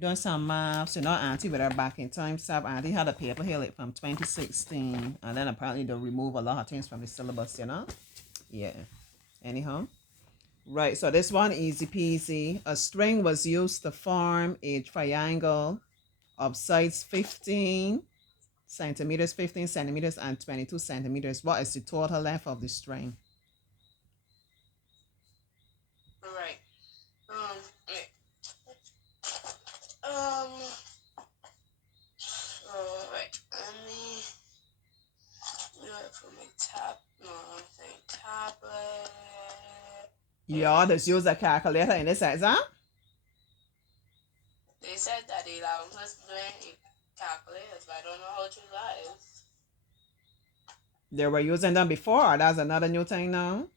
Doing some maths, Auntie with her back in time stuff. Auntie had a paper here like from 2016, and then apparently they remove a lot of things from the syllabus. Yeah. Anyhow. Right, so this one easy peasy. A string was used to form a triangle of sides 15 centimeters, 15 centimeters, and 22 centimeters. What is the total length of the string? All right. Wait. Um, right. Let me do it for my no, I'm saying tablet. Yeah, just use a calculator in this exam. They said that they allow us doing calculators, but I don't know how to use that is. They were using them before. That's another new thing now.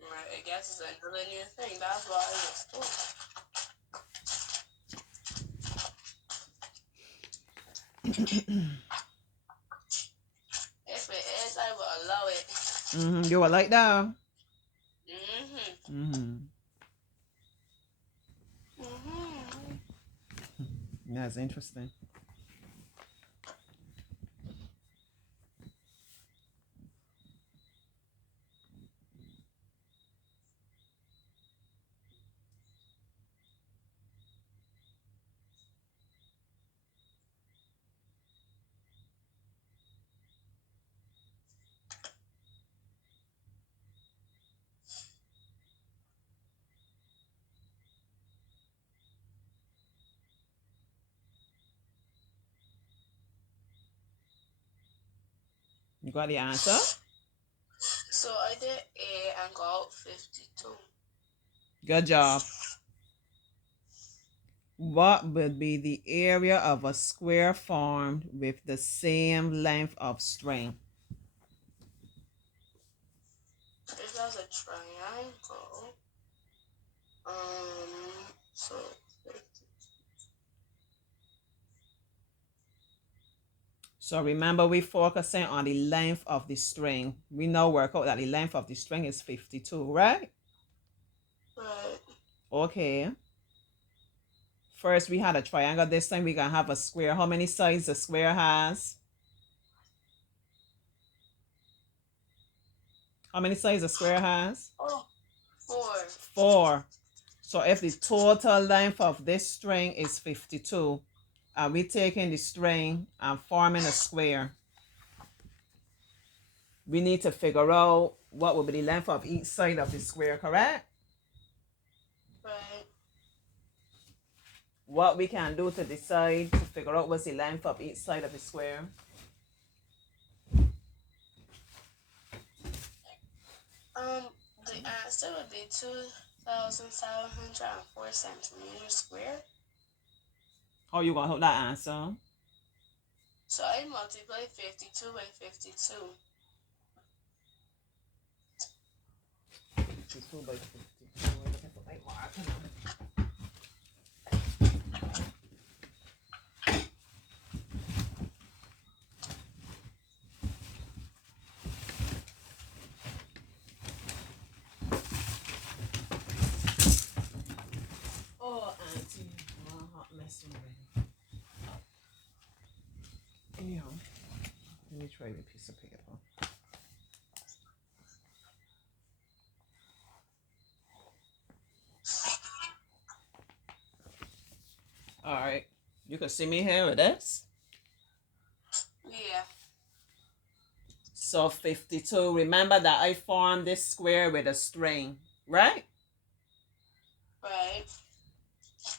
Right, I guess it's another new thing. That's why I was told. If it is, I will allow it. You were like that. Mm-hmm. Mm-hmm. Mm-hmm. That's interesting. You got the answer? So I did A and got 52. Good job. What would be the area of a square formed with the same length of string? If that's a triangle, so So remember, we're focusing on the length of the string. We now work out that the length of the string is 52, right? right. Okay. First, we had a triangle. This time, we're going to have a square. How many sides the square has? How many sides the square has? Oh, 4. 4. So if the total length of this string is 52, and we're taking the string and forming a square, we need to figure out what will be the length of each side of the square, correct? Right. What we can do to decide to figure out what's the length of each side of the square? The answer would be 2,704 centimeters square. How you gonna hold that answer? So I multiply 52 by 52. 52 by 52. Oh, Auntie, my hot mess already. Anyhow, let me try the piece of paper. All right, you can see me here with this. Yeah. So 52. Remember that I formed this square with a string, right? Right.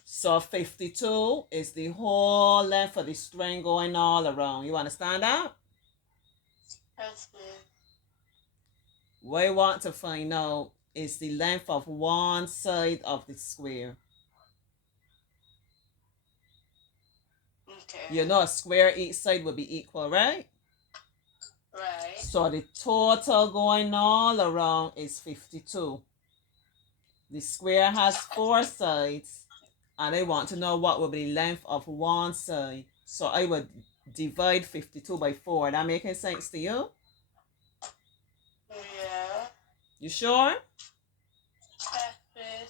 So 52 is the whole length of the string going all around. You understand that? That's good. What I want to find out is the length of one side of the square. Okay. You know a square each side will be equal, right? Right. So the total going all around is 52. The square has 4 sides, and I want to know what will be the length of one side. So I would divide 52 by 4. That making sense to you? Yeah. You sure? That's good.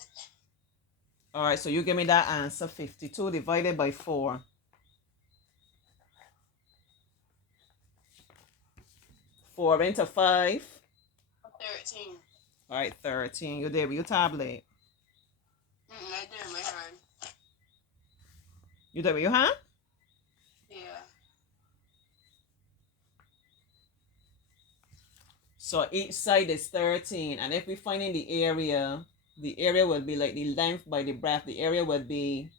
All right, so you give me that answer. 52 divided by 4. 4 into 5. 13. All right, 13. You did with your tablet. I do in my hand. You did with your hand? Yeah. So each side is 13. And if we find in the area would be like the length by the breadth. The area would be,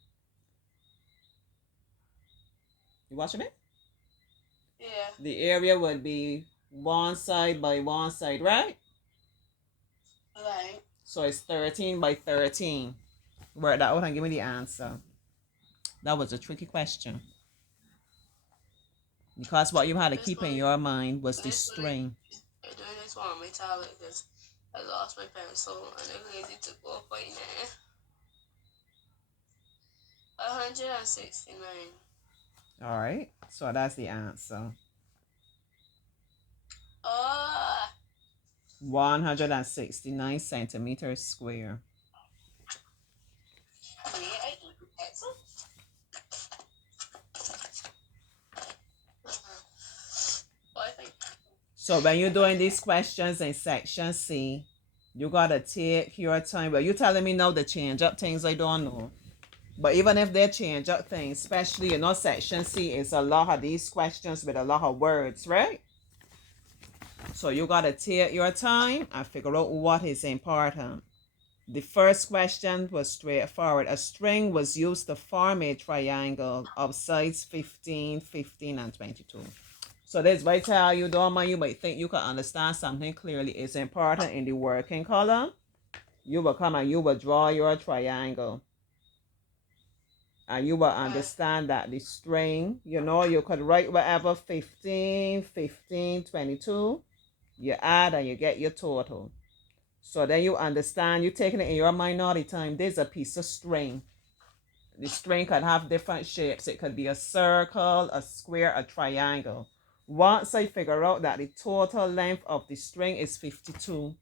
you watching me? Yeah. The area would be one side by one side, right? Right. So it's 13 by 13. Work that out and give me the answer. That was a tricky question. Because what you had to This keep in one, your mind was the this one, string. I doing this one on my tablet because I lost my pencil and I lazy to go find it. 169. All right. So that's the answer. Oh, 169 centimeters square. yeah, I eat pencil. Well, I think. So when you're doing these questions in section C, you gotta take your time. But you telling me now to change up things I don't know. But even if they change up things, especially section C is a lot of these questions with a lot of words, right? So you gotta take your time and figure out what is important. The first question was straightforward. A string was used to form a triangle of sides 15, 15, and 22. So this might tell you, Doma, you might think you can understand something clearly. It's important in the working column. You will come and you will draw your triangle. And you will understand that the string, you could write whatever 15, 15, 22. You add and you get your total. So then you understand, you're taking it in your mind all the time. There's a piece of string. The string could have different shapes. It could be a circle, a square, a triangle. Once I figure out that the total length of the string is 52,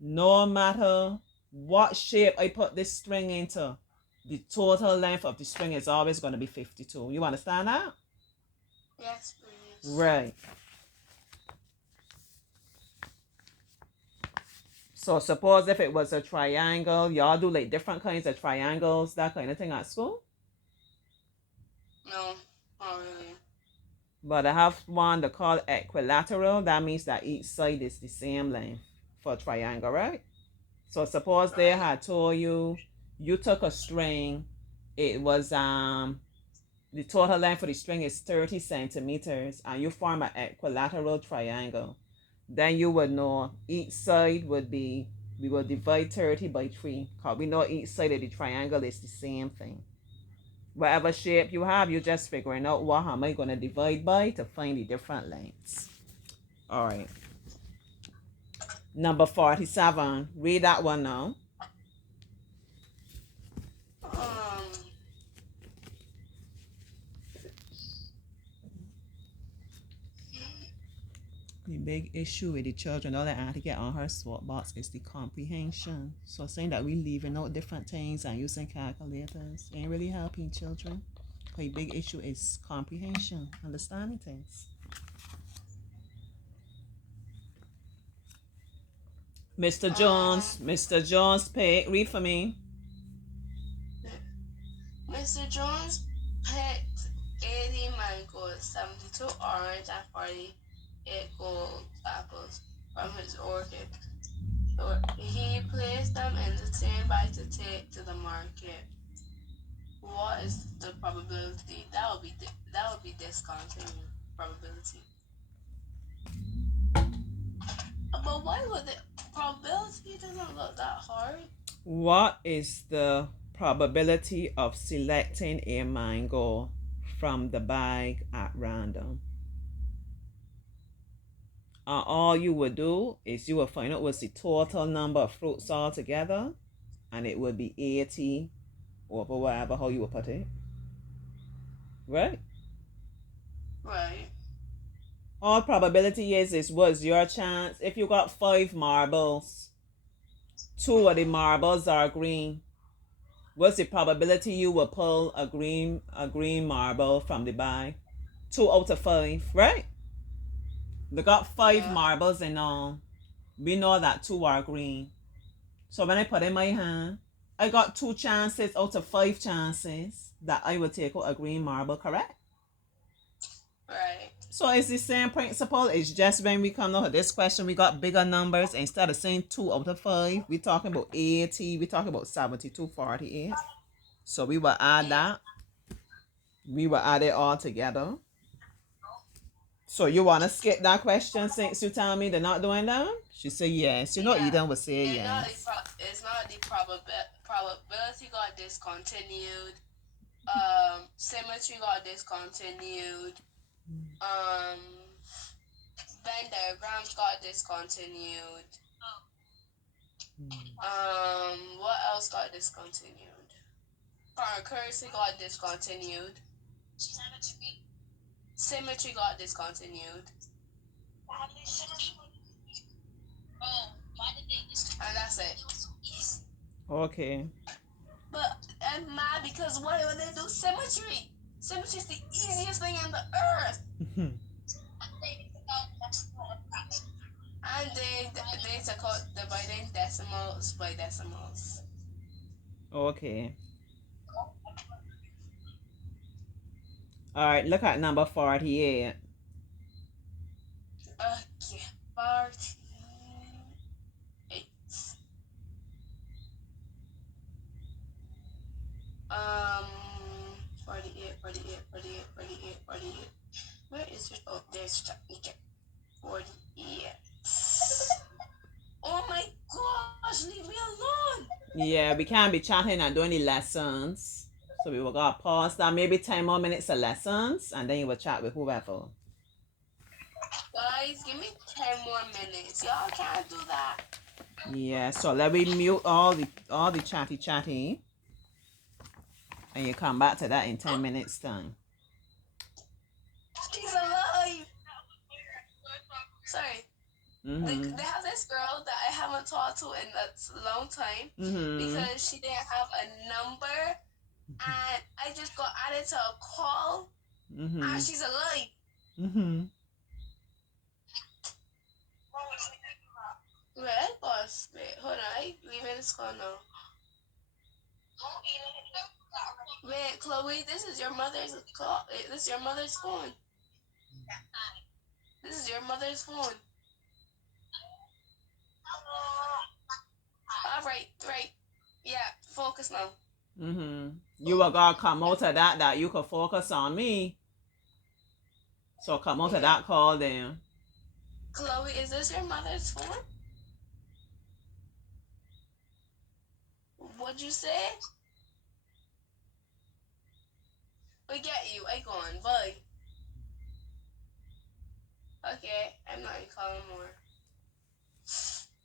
no matter what shape I put this string into, the total length of the string is always going to be 52. You understand that? Yes, please. Right. So suppose if it was a triangle, y'all do like different kinds of triangles, that kind of thing at school? No, not really. But I have one they call equilateral. That means that each side is the same length for a triangle, right? So suppose they had told you you took a string, it was the total length for the string is 30 centimeters, and you form an equilateral triangle. Then you would know each side would be, we will divide 30 by 3, because we know each side of the triangle is the same thing. Whatever shape you have, you're just figuring out what am I going to divide by to find the different lengths. All right. Number 47. Read that one now. The big issue with the children, all they have to get on her swap box is the comprehension. So saying that we leaving out different things and using calculators ain't really helping children. The big issue is comprehension, understanding things. Mr. Jones, read for me. Mr. Jones picked 80 mangoes, 72 orange, and 48 gold apples from his orchard. So he placed them in the same bag to take to the market. What is the probability? That would be discounting probability. But why would the probability doesn't look that hard? What is the probability of selecting a mango from the bag at random? All you would do is you will find out what's the total number of fruits altogether, and it would be 80 over whatever, how you would put it. Right? Right. All probability is what's your chance. If you got 5 marbles, 2 of the marbles are green. What's the probability you will pull a green marble from the bag? 2 out of 5, right? They got five Yeah. marbles and all. We know that two are green. So when I put in my hand, I got 2 chances out of 5 chances that I will take out a green marble, correct? Right. So it's the same principle. It's just when we come down to this question, we got bigger numbers. Instead of saying 2 out of 5, we're talking about 80. We're talking about 7248. So we will add Yeah. that. We will add it all together. So you want to skip that question since you tell me they're not doing that? She said yes. You know Yeah. Eden would say It's not yes. it's not the probability got discontinued. Symmetry got discontinued. Um, Venn diagrams got discontinued. What else got discontinued? Currency got discontinued. Symmetry got discontinued. And that's it. Okay. But I'm mad because why would they do symmetry? Symmetry is the easiest thing on the earth. And they took out dividing decimals by decimals. Okay. All right. Look at number 48. Okay, 48. 48, 48, 48, 48, 48. Where is it? Oh, there's okay. 48. Oh my gosh, leave me alone. Yeah, we can't be chatting and doing the lessons. So we will go pause that maybe 10 more minutes of lessons and then you will chat with whoever. Guys, give me 10 more minutes. Y'all can't do that. Yeah, so let me mute all the chatty and you come back to that in 10 minutes time. She's alive. Sorry. Mm-hmm. They have this girl that I haven't talked to in a long time Mm-hmm. because she didn't have a number, and I just got added to a call, Mm-hmm. and she's alive. Mm-hmm. Wait, boss. Wait, hold on. I leaving this call now. Wait, Chloe, this is your mother's call. This is your mother's phone. This is your mother's phone. All right, right. Yeah, focus now. Mm-hmm. You will gotta come out of that you could focus on me. So come out of that call then. Chloe, is this your mother's phone? What'd you say? We get you. I gone. Bye. Okay, I'm not calling more.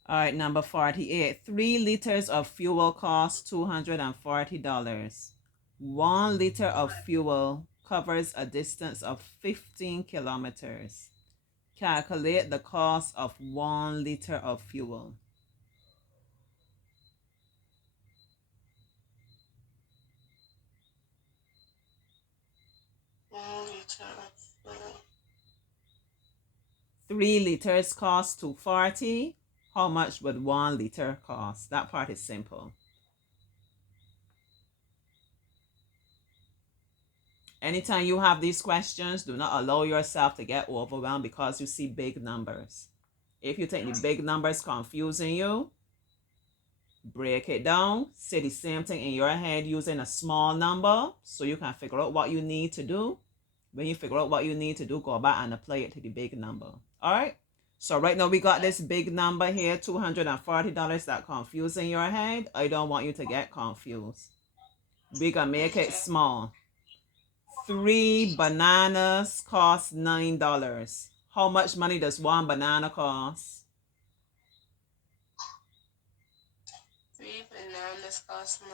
All right, number 48. 3 liters of fuel costs $240. 1 liter of fuel covers a distance of 15 kilometers. Calculate the cost of 1 liter of fuel. Oh, 3 liters cost $240. How much would 1 liter cost? That part is simple. Anytime you have these questions, do not allow yourself to get overwhelmed because you see big numbers. If you think the big numbers confusing you, break it down. Say the same thing in your head using a small number so you can figure out what you need to do. When you figure out what you need to do, go back and apply it to the big number. All right? So right now we got this big number here, $240 that confusing your head. I don't want you to get confused. We gonna make it small. 3 bananas cost $9. How much money does 1 banana cost? 3 bananas cost $9.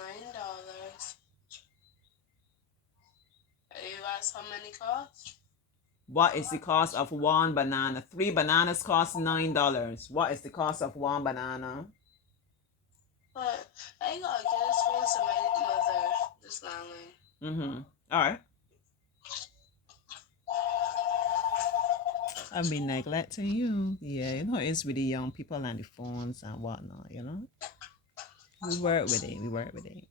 You asked how many cost? What is the cost of 1 banana? 3 bananas cost $9. What is the cost of 1 banana? But I gotta get this phone to my mother. smiling. Mm-hmm. All right. I've been neglecting you. Yeah, it's with the young people and the phones and whatnot, We work with it. We work with it.